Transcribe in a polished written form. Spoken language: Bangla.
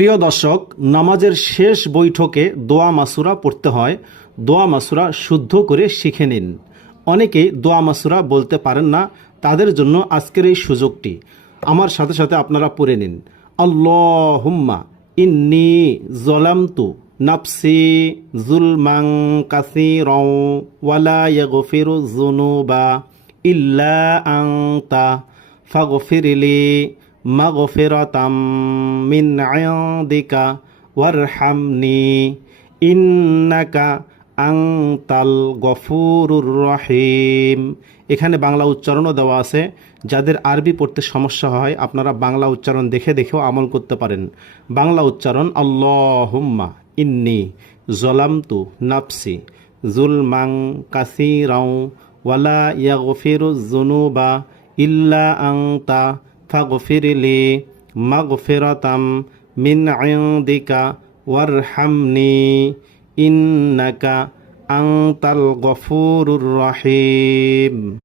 প্রিয় দর্শক, নামাজের শেষ বৈঠকে দোয়া মাসুরা পড়তে হয়। দোয়া মাসুরা শুদ্ধ করে শিখে নিন। অনেকেই দোয়া মাসুরা বলতে পারেন না, তাদের জন্য আজকের এই সুযোগটি। আমার সাথে সাথে আপনারা পড়ে নিন। আল্লাহুম্মা ইন্নী জলামতু নাফসি জুলমাং কাসীরাও ওয়ালা ইয়াগফিরু যুনুবা ইল্লা আনতা ফাগফিরলি মাগফিরাতাম মিন ইনদিকা ওয়ারহামনি ইন্নাকা আনতাল গফুরুর রহিম। এখানে বাংলা উচ্চারণও দেওয়া আছে। যাদের আরবি পড়তে সমস্যা হয় আপনারা বাংলা উচ্চারণ দেখে দেখেও আমল করতে পারেন। বাংলা উচ্চারণ আল্লাহুম্মা ইন্নী জলামতু নাফসি জুলমাং কাসীরাও ওয়ালা ইয়াগফিরুয যুনুবা ইল্লা আনতা ফাগফিরলি মাগফিরাতাম মিন ইনদিকা ওয়ারহামনি ইন্নাকা আনতাল গফুরুর রহিম।